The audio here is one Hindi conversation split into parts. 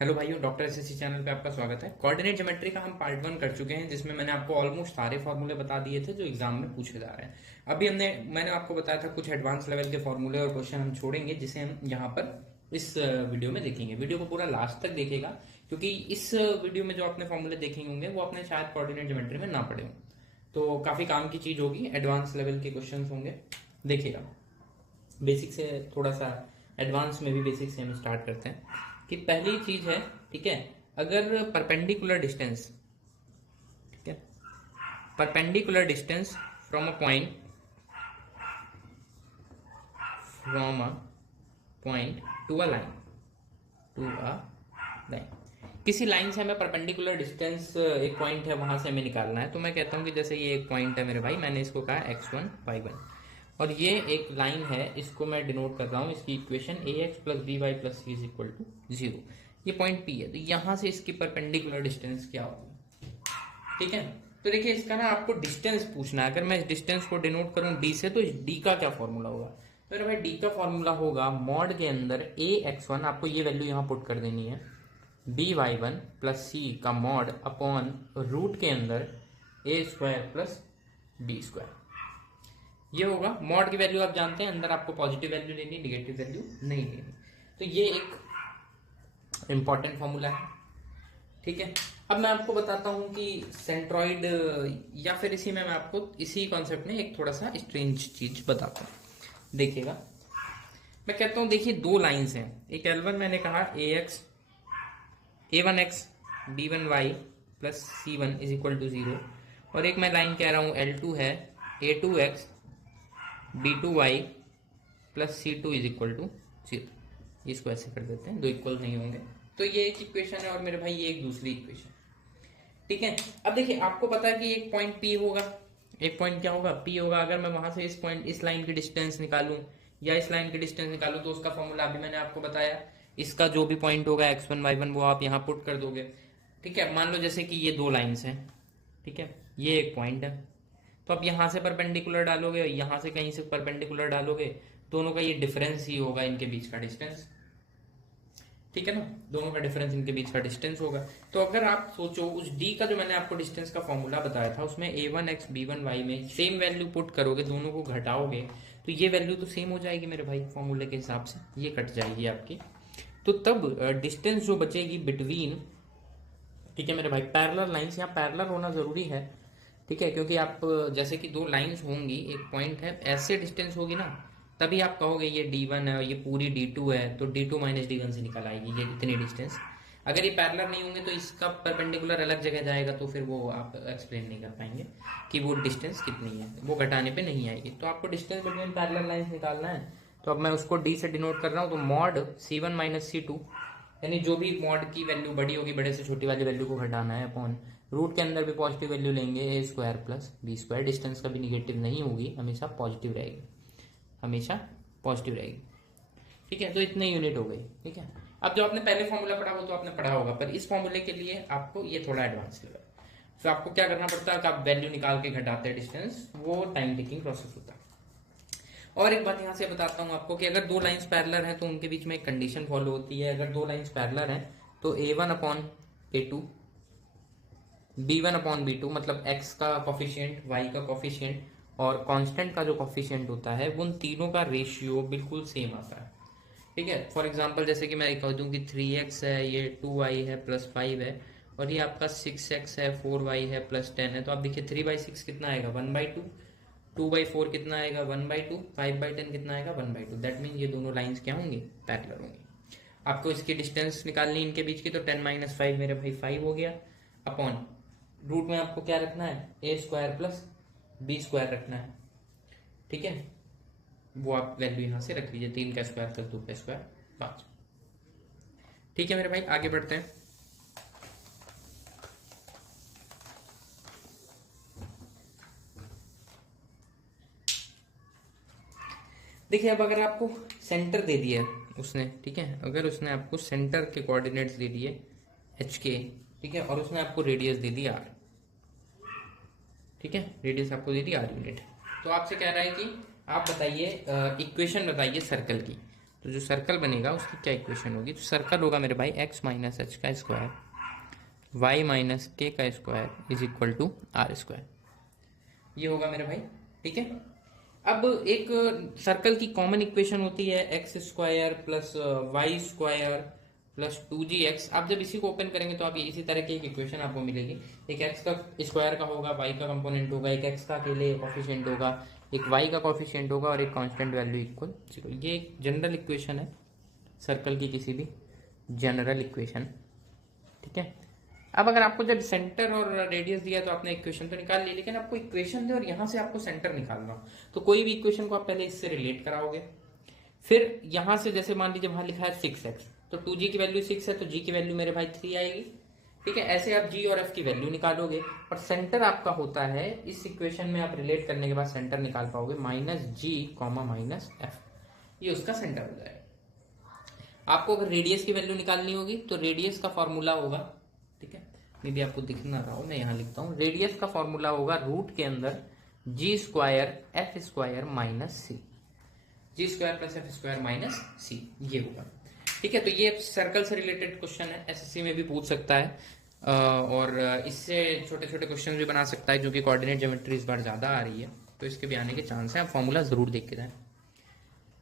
हेलो भाइयों, डॉक्टर एसएससी चैनल पे आपका स्वागत है। कोऑर्डिनेट ज्योमेट्री का हम पार्ट 1 कर चुके हैं, जिसमें मैंने आपको ऑलमोस्ट सारे फॉर्मूले बता दिए थे जो एग्जाम में पूछे जा रहे हैं। अभी मैंने आपको बताया था कुछ एडवांस लेवल के फॉर्मूले और क्वेश्चन हम छोड़ेंगे, जिसे हम यहाँ पर इस वीडियो में देखेंगे। वीडियो को पूरा लास्ट तक देखेगा, क्योंकि इस वीडियो में जो आपने फॉर्मूले देखेंगे होंगे वो आपने शायद कोऑर्डिनेट ज्योमेट्री में ना पढ़े हों, तो काफी काम की चीज होगी। एडवांस लेवल के क्वेश्चन होंगे, देखिएगा। बेसिक से थोड़ा सा एडवांस में भी बेसिक से हम स्टार्ट करते हैं कि पहली चीज है, ठीक है, अगर परपेंडिकुलर डिस्टेंस, ठीक है, perpendicular distance from a point to a line, किसी लाइन से हमें परपेंडिकुलर डिस्टेंस, एक पॉइंट है वहां से हमें निकालना है। तो मैं कहता हूं कि जैसे ये एक पॉइंट है मेरे भाई, मैंने इसको कहा x1 y1, और ये एक लाइन है, इसको मैं डिनोट कर रहा हूं, इसकी equation ax plus B Y plus C is equal to 0। ये पॉइंट P है, तो यहां से इसकी परपेंडिकुलर डिस्टेंस क्या होगी, ठीक है। तो देखिए, इसका ना आपको डिस्टेंस पूछना है। अगर मैं इस डिस्टेंस को डिनोट करूं d से, तो इस d का क्या फॉर्मूला होगा? तो मेरे भाई d का फॉर्मूला होगा मॉड के अंदर ax1, आपको ये वैल्यू यहां पुट कर देनी है, बी वाई वन प्लस सी का मॉड अपॉन रूट के अंदर ए स्क्वायर प्लस बी स्क्वायर। ये होगा मॉड की वैल्यू, आप जानते हैं अंदर आपको पॉजिटिव वैल्यू लेनी, निगेटिव वैल्यू नहीं लेनी। तो ये एक इंपॉर्टेंट फॉर्मूला है, ठीक है। अब मैं आपको बताता हूं कि सेंट्रॉइड, या फिर इसी में मैं आपको इसी कॉन्सेप्ट में एक थोड़ा सा स्ट्रेंज चीज बताता हूं। देखिएगा, मैं कहता हूं, देखिए दो लाइंस हैं। एक L1 मैंने कहा a1x b1y plus c1 is equal to 0, और एक मैं लाइन कह रहा हूं L2 है a2x b2y plus c2 is equal to 0। इसको ऐसे कर देते हैं, दो इक्वल नहीं होंगे, तो ये एक इक्वेशन है और मेरे भाई ये एक दूसरी इक्वेशन, ठीक है। अब देखिए, आपको पता है कि एक पॉइंट P होगा, एक पॉइंट क्या होगा, P होगा। अगर मैं वहां से इस पॉइंट, इस लाइन की डिस्टेंस निकालूं या इस लाइन की डिस्टेंस निकालूं, तो उसका फॉर्मूला अभी मैंने आपको बताया। इसका जो भी पॉइंट होगा x1 y1, वो आप यहाँ पुट कर दोगे, ठीक है। मान लो जैसे कि ये दो लाइंस हैं, ठीक है, ये एक पॉइंट है, तो आप यहां से परपेंडिकुलर डालोगे, यहां से कहीं से परपेंडिकुलर डालोगे, दोनों का ये डिफरेंस ही होगा, इनके बीच का डिस्टेंस, ठीक है ना। दोनों का डिफरेंस, इनके बीच का डिस्टेंस होगा। तो अगर आप सोचो, उस d का जो मैंने आपको डिस्टेंस का फॉर्मूला बताया था, उसमें a1x b1y में सेम वैल्यू पुट करोगे, दोनों को घटाओगे, तो ये वैल्यू तो सेम हो जाएगी मेरे भाई, फॉर्मूले के हिसाब से ये कट जाएगी आपकी। तो तब डिस्टेंस जो बचेगी बिटवीन, ठीक है मेरे भाई, पैरेलल लाइंस, यहाँ पैरेलल होना जरूरी है, ठीक है, क्योंकि आप जैसे कि दो लाइंस होंगी, एक पॉइंट है, ऐसे डिस्टेंस होगी ना, तभी आप कहोगे ये d1 है और ये पूरी d2 है, तो d2 माइनस d1 से निकल आएगी ये इतनी डिस्टेंस। अगर ये पैरेलल नहीं होंगे तो इसका परपेंडिकुलर अलग जगह जाएगा, तो फिर वो आप एक्सप्लेन नहीं कर पाएंगे कि वो डिस्टेंस कितनी है, वो घटाने पे नहीं आएगी। तो आपको डिस्टेंस बिटवीन पैरेलल लाइंस निकालना है, तो अब मैं उसको d से डिनोट कर रहा हूँ, तो मॉड c1 माइनस c2, यानी जो भी मॉड की वैल्यू बड़ी होगी, बड़े से छोटी वाली वैल्यू को घटाना है, अपॉन रूट के अंदर भी पॉजिटिव वैल्यू लेंगे, A square plus B square. Distance कभी निगेटिव नहीं होगी, हमेशा पॉजिटिव रहेगी, हमेशा पॉजिटिव रहेगी, ठीक है। तो इतने यूनिट हो गई, ठीक है। अब जो आपने पहले फॉर्मूला पढ़ा वो तो आपने पढ़ा होगा, पर इस फॉर्मूले के लिए आपको ये थोड़ा एडवांस लेवल, तो आपको क्या करना पड़ता है कि आप वैल्यू निकाल के घटाते हैं डिस्टेंस, वो टाइम टेकिंग प्रोसेस होता है। और एक बात यहां से बताता हूं आपको कि अगर दो लाइंस पैरेलल हैं तो उनके बीच में एक कंडीशन फॉलो होती है। अगर दो लाइंस पैरेलल हैं तो a1 upon a2, b1 upon b2, मतलब x का कॉफिशिएंट, y का कॉफिशिएंट और कांस्टेंट का जो कॉफिशिएंट होता है, उन तीनों का रेशियो बिल्कुल सेम आता है, ठीक है। फॉर एग्जांपल, जैसे कि मैं कह दूं कि 3x है, ये 2y है प्लस 5 है, और ये आपका 6x है, 4y है प्लस 10 है, तो आप देखिए 3/6 कितना आएगा, 1/2, 2/4 कितना आएगा, 1/2, 5/10 कितना आएगा, 1/2। दैट मीन ये दोनों लाइंस क्या होंगी, पैरेलल होंगी। आपको इसकी डिस्टेंस निकालनी इनके बीच की, तो 10 माइनस 5 मेरे भाई 5 हो गया, अपॉन रूट में आपको क्या रखना है, ए स्क्वायर प्लस बी स्क्वायर रखना है, ठीक है। वो आप वैल्यू यहां से रख लीजिए, 3 का स्क्वायर प्लस 2 का स्क्वायर 5, ठीक है मेरे भाई। आगे बढ़ते हैं। देखिए, अब अगर आपको सेंटर दे दिया उसने, ठीक है, अगर उसने आपको सेंटर के कोऑर्डिनेट्स दे दिए एच के, ठीक है, और उसने आपको रेडियस दे दी आर, ठीक है, रेडियस आपको दे दी आर यूनिट, तो आपसे कह रहा है कि आप बताइए, इक्वेशन बताइए सर्कल की। तो जो सर्कल बनेगा उसकी क्या इक्वेशन होगी, तो सर्कल होगा मेरे भाई एक्स माइनस एच का स्क्वायर वाई माइनस के का square is equal to R square, ये होगा मेरे भाई। ठीक है, अब एक सर्कल की कॉमन इक्वेशन होती है X square plus Y square plus 2gx। आप जब इसी को ओपन करेंगे तो आप इसी तरह की एक इक्वेशन आपको मिलेगी। एक एक्स का स्क्वायर का होगा, वाई का कंपोनेंट होगा, एक एक्स का अकेले कॉफिशिएंट होगा, एक वाई का कॉफिशिएंट होगा और एक कांस्टेंट वैल्यू इक्वल 0। ये एक जनरल इक्वेशन है सर्कल की, किसी भी जनरल इक्वेशन। ठीक है, अब अगर आपको जब सेंटर और रेडियस दिया तो आपने इक्वेशन तो निकाल ली, लेकिन आपको इक्वेशन दे और यहाँ से आपको सेंटर निकालना हो तो कोई भी इक्वेशन को आप पहले इससे रिलेट कराओगे, फिर यहाँ से जैसे मान लीजिए वहां लिखा है 6x, तो 2g की वैल्यू 6 है तो g की वैल्यू मेरे भाई 3 आएगी। ठीक है, ऐसे आप g और f की वैल्यू निकालोगे और सेंटर आपका होता है, इस इक्वेशन में आप रिलेट करने के बाद सेंटर निकाल पाओगे -g, -f, ये उसका सेंटर हो जाएगा। आपको अगर रेडियस की वैल्यू निकालनी होगी तो रेडियस का फॉर्मूला होगा, ठीक है, मे भी आपको दिख ना रहा हो, मैं यहाँ लिखता हूँ, रेडियस का फॉर्मूला होगा रूट के अंदर g square f square minus c, g square plus F square minus C, ये होगा। ठीक है, तो ये सर्कल से रिलेटेड क्वेश्चन है, एसएससी में भी पूछ सकता है और इससे छोटे छोटे क्वेश्चन भी बना सकता है, जो कि कोऑर्डिनेट ज्योमेट्री इस बार ज्यादा आ रही है तो इसके भी आने के चांस है। आप फॉर्मूला जरूर देख के जाएं।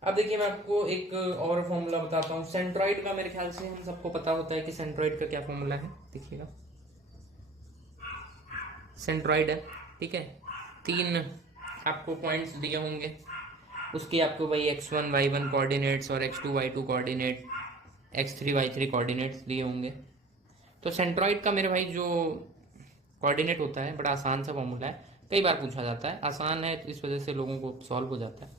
अब देखिए मैं आपको एक और फॉर्मूला बताता हूँ सेंट्रॉइड का। मेरे ख्याल से हम सबको पता होता है कि सेंट्रॉइड का क्या फॉर्मूला है, देखिएगा सेंट्रॉइड है। ठीक है, 3 आपको पॉइंट्स दिए होंगे, उसके आपको भाई x1 y1 कोऑर्डिनेट्स और x2 y2 coordinate, x3 y3 coordinates दिए होंगे। तो सेंट्रॉइड का मेरे भाई जो कोऑर्डिनेट होता है बड़ा आसान सा फॉर्मूला है, कई बार पूछा जाता है, आसान है इस वजह से लोगों को सॉल्व हो जाता है।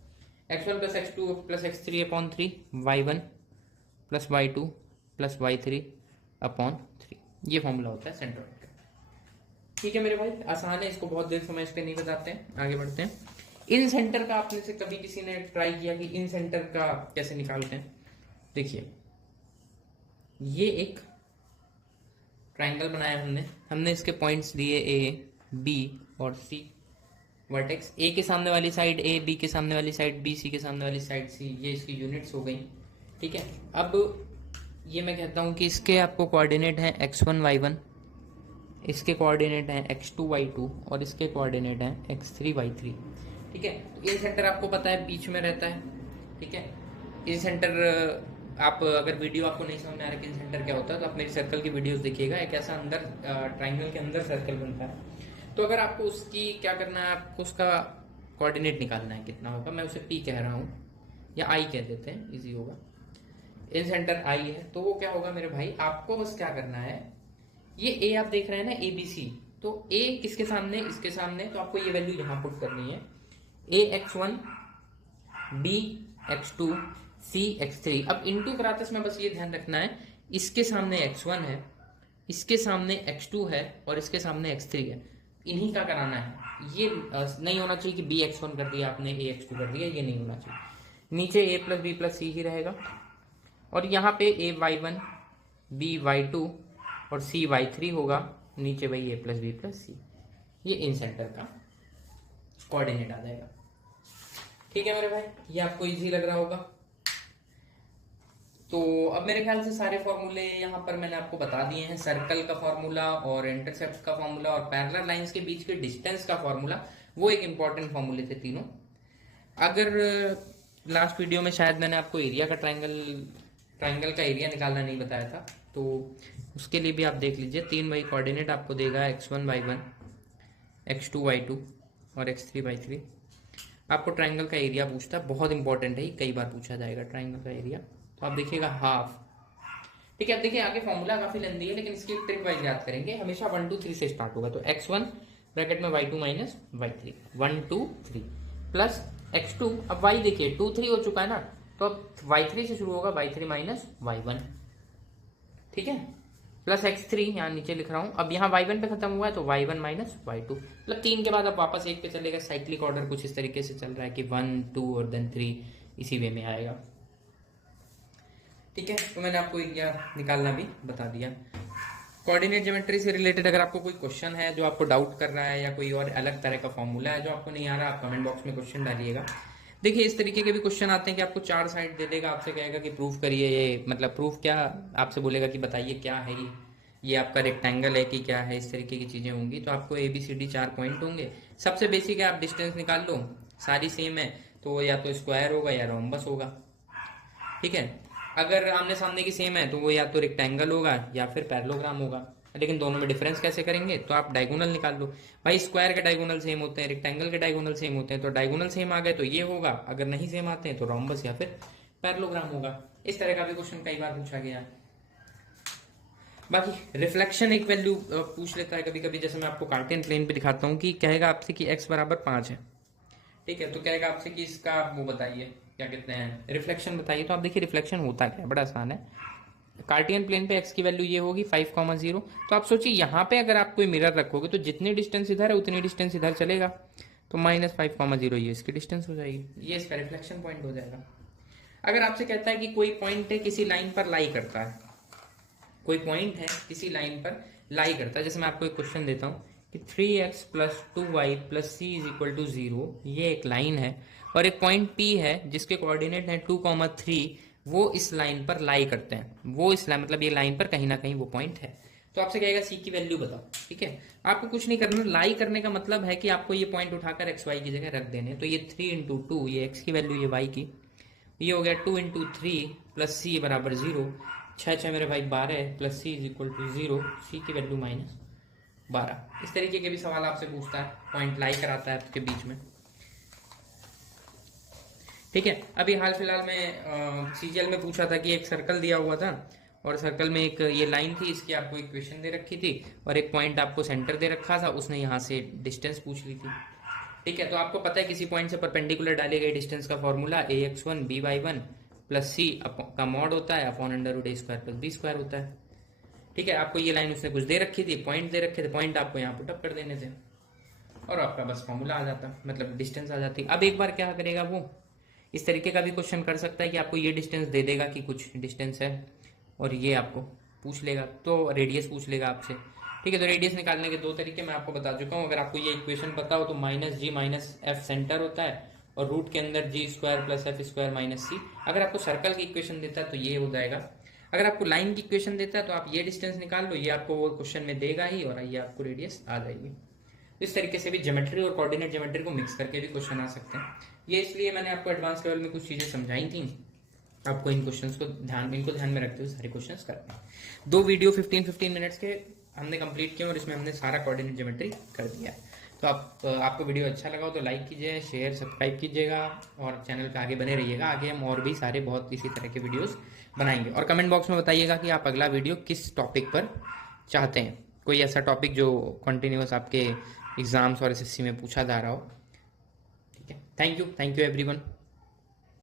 x1 plus x2 plus x3 upon 3 y1 plus y2 plus y3 upon 3, ये फॉर्मूला होता है सेंट्रॉइड का। ठीक है मेरे भाई, आसान है, इसको बहुत देर समझते नहीं बताते हैं, आगे बढ़ते हैं। इन सेंटर का आपने से कभी किसी ने ट्राई किया कि इन सेंटर का कैसे निकालते हैं? देखिए ये एक ट्रायंगल बनाया हमने इसके पॉइंट्स दिए ए बी और सी, वर्टेक्स ए के सामने वाली साइड ए, बी के सामने वाली साइड बी, सी के सामने वाली साइड सी, ये इसकी यूनिट्स हो गई। ठीक है, अब ये मैं कहता हूं कि इसके आपको कोऑर्डिनेट है x1 y1, इसके कोऑर्डिनेट है x2 y2 और इसके कोऑर्डिनेट है x3 y3। ठीक है, तो इन सेंटर आपको पता है बीच में रहता है। ठीक है, इन सेंटर आप अगर वीडियो आपको नहीं समझ में आ रहा कि इन सेंटर क्या होता है तो आप मेरी सर्कल की वीडियोस देखिएगा, एक ऐसा अंदर ट्रायंगल के अंदर सर्कल बनता है। तो अगर आपको उसकी क्या करना है, आपको उसका कोऑर्डिनेट निकालना है कितना होगा, मैं उसे पी कह रहा हूँ या आई कह देते हैं, इजी होगा। इन सेंटर आई है तो वो क्या होगा मेरे भाई, आपको बस क्या करना है, ये ए आप देख रहे हैं ना ए बी सी, तो ए किसके सामने, इसके सामने, तो आपको ये वैल्यू यहाँ पुट करनी है, ए x1 बी x2 सी x3। अब इनटू कराते समय बस ये ध्यान रखना है, इसके सामने x1 है, इसके सामने x2 है और इसके सामने x3 है, इन्हीं का कराना है। ये नहीं होना चाहिए कि बी x1 कर दिया आपने ए x2 कर दिया, ये नहीं होना चाहिए। नीचे a प्लस बी प्लस सी ही रहेगा और यहाँ पे a y1 b y2 और c y3 होगा, नीचे भाई a प्लस बी प्लस सी, ये इन सेंटर का कोऑर्डिनेट आ जाएगा। ठीक है मेरे भाई, ये आपको इजी लग रहा होगा। तो अब मेरे ख्याल से सारे फॉर्मूले यहाँ पर मैंने आपको बता दिए हैं, सर्कल का फॉर्मूला और इंटरसेप्ट का फॉर्मूला और पैरेलल लाइंस के बीच के डिस्टेंस का फॉर्मूला, वो एक इंपॉर्टेंट फॉर्मूले थे तीनों। अगर लास्ट वीडियो में शायद मैंने आपको एरिया का ट्रायंगल का एरिया निकालना नहीं बताया था, तो उसके लिए भी आप देख लीजिए। 3 वही कोऑर्डिनेट आपको देगा x1 y1 x2 y2 और x3 y3। आपको ट्रायंगल का एरिया पूछता है, बहुत इंपॉर्टेंट है, कई बार पूछा जाएगा ट्रायंगल का एरिया, तो आप देखिएगा हाफ। ठीक है, अब देखिए आगे फॉर्मूला काफी लंबी है लेकिन इसकी ट्रिक वाइज याद करेंगे, हमेशा 1 2 3 से स्टार्ट होगा। तो x1 ब्रैकेट में y2 minus y3, 1 2 3 plus x2, अब y देखिए 2 3 हो चुका है ना, तो अब y3 से शुरू होगा, y3 माइनस y1। ठीक है, प्लस x3 यहाँ नीचे लिख रहा हूँ, अब यहाँ y1 पे खत्म हुआ है तो y1 माइनस y2, मतलब 3 के बाद अब वापस 1 पे चलेगा। साइक्लिक ऑर्डर कुछ इस तरीके से चल रहा है कि 1 2 और देन 3, इसी वे में आएगा। ठीक है, तो मैंने आपको एरिया निकालना भी बता दिया। कोऑर्डिनेट ज्योमेट्री से रिलेटेड अगर आपको कोई क्वेश्चन है जो आपको डाउट कर रहा है या कोई और अलग तरह का फॉर्मूला है जो आपको नहीं आ रहा, आप कमेंट बॉक्स में क्वेश्चन डालिएगा, देखिए इस तरीके के भी क्वेश्चन आते हैं कि आपको 4 साइड दे देगा, आपसे कहेगा कि प्रूफ करिए ये, मतलब प्रूफ क्या, आपसे बोलेगा कि बताइए क्या है ये आपका रेक्टेंगल है कि क्या है, इस तरीके की चीज़ें होंगी। तो आपको ABCD 4 पॉइंट होंगे। सबसे बेसिक है, आप डिस्टेंस निकाल लो, सारी सेम है तो वो या तो स्क्वायर होगा या रोम्बस होगा। ठीक है, अगर आमने सामने की सेम है तो वो या तो रेक्टेंगल होगा या फिर पैरेललोग्राम होगा। लेकिन दोनों में डिफरेंस कैसे करेंगे, तो आप डायगोनल निकाल लो। भाई स्क्वायर के डायगोनल सेम होते हैं, रेक्टेंगल के डायगोनल सेम होते हैं, तो डायगोनल सेम आ गए तो ये होगा, अगर नहीं सेम आते हैं तो रोम्बस या फिर पैरेललोग्राम होगा। इस तरह का भी क्वेश्चन कई बार पूछा गया। बाकी रिफ्लेक्शन एक वैल्यू पूछ लेता है कभी कभी, जैसे मैं आपको कार्टेशियन प्लेन पे दिखाता हूँ कि कहेगा आपसे कि x बराबर 5 है। ठीक है, तो कहेगा आपसे कि इसका वो बताइए, क्या कहते हैं, रिफ्लेक्शन बताइए। तो आप देखिए रिफ्लेक्शन होता क्या है, बड़ा आसान है। कार्टेशियन प्लेन पे x की वैल्यू ये होगी 5,0। तो आप सोचिए यहाँ पे अगर आप कोई मिरर रखोगे तो जितनी डिस्टेंस इधर है उतनी डिस्टेंस इधर चलेगा, तो -5,0 ये इसकी डिस्टेंस हो जाएगी, ये इसका रिफ्लेक्शन पॉइंट हो जाएगा। अगर आपसे कहता है कि कोई पॉइंट है किसी लाइन पर लाई करता है, कोई पॉइंट है किसी लाइन पर लाई करता है, जैसे मैं आपको एक क्वेश्चन देता हूँ कि 3x + 2y + c = 0, ये एक लाइन है और एक पॉइंट P है जिसके कोऑर्डिनेट हैं 2, 3, वो इस लाइन पर लाई करते हैं, वो इस लाइन मतलब ये लाइन पर कहीं ना कहीं वो पॉइंट है। तो आपसे कहेगा c की वैल्यू बताओ। ठीक है, आपको कुछ नहीं करना, लाई करने का मतलब है कि आपको ये पॉइंट उठाकर xy की जगह रख देने। तो ये 3 × 2, ये x की वैल्यू, ये y की, ये हो गया 2 × 3 + c = 0, 6 मेरे भाई 12 + c = 0, c की वैल्यू -12। इस तरीके के भी सवाल आपसे पूछता है, पॉइंट लाई कराता है आपके बीच में। ठीक है, अभी हाल फिलहाल में CGL में पूछा था कि एक सर्कल दिया हुआ था और सर्कल में एक ये लाइन थी, इसकी आपको इक्वेशन दे रखी थी और एक पॉइंट आपको सेंटर दे रखा था, उसने यहाँ से डिस्टेंस पूछ ली थी। ठीक है, तो आपको पता है किसी पॉइंट से परपेंडिकुलर डाले गए डिस्टेंस का फॉर्मूला ax1 by1 + c का मॉड होता है /√a² + b² होता है। ठीक है, आपको ये लाइन उसने कुछ दे रखी थी, पॉइंट दे रखे थे, पॉइंट आपको यहाँ पुटअप कर देने थे और आपका बस फॉर्मूला आ जाता, मतलब डिस्टेंस आ जाती। अब एक बार क्या करेगा वो, इस तरीके का भी क्वेश्चन कर सकता है कि आपको ये डिस्टेंस दे देगा कि कुछ डिस्टेंस है और ये आपको पूछ लेगा, तो रेडियस पूछ लेगा आपसे। ठीक है, तो रेडियस निकालने के 2 तरीके मैं आपको बता चुका हूँ। अगर आपको ये इक्वेशन पता हो तो -g - f सेंटर होता है और रूट के अंदर g² + f² - c। अगर आपको सर्कल की इक्वेशन देता है तो ये हो जाएगा। अगर आपको लाइन की इक्वेशन देता है तो आप ये डिस्टेंस निकाल लो, ये आपको वो क्वेश्चन में देगा ही और ये आपको रेडियस आ जाएगी। इस तरीके से भी ज्योमेट्री और कोऑर्डिनेट ज्योमेट्री को मिक्स करके भी क्वेश्चन आ सकते हैं। ये इसलिए मैंने आपको एडवांस लेवल में कुछ चीज़ें समझाई थी, आपको इन क्वेश्चंस को ध्यान में रखते हुए सारे क्वेश्चंस करते हैं। 2 वीडियो 15-15 मिनट्स के हमने कंप्लीट किए और इसमें हमने सारा कोऑर्डिनेट ज्योमेट्री कर दिया है। तो आपको वीडियो अच्छा लगा हो तो लाइक कीजिए, शेयर सब्सक्राइब कीजिएगा और चैनल पे आगे बने रहिएगा। आगे हम और भी सारे बहुत इसी तरह के वीडियोस बनाएंगे और कमेंट बॉक्स में बताइएगा कि आप अगला वीडियो किस टॉपिक पर चाहते हैं, कोई ऐसा टॉपिक जो कंटिन्यूस आपके एग्जाम्स और SSC में पूछा जा रहा हो। ठीक है, थैंक यू एवरीवन।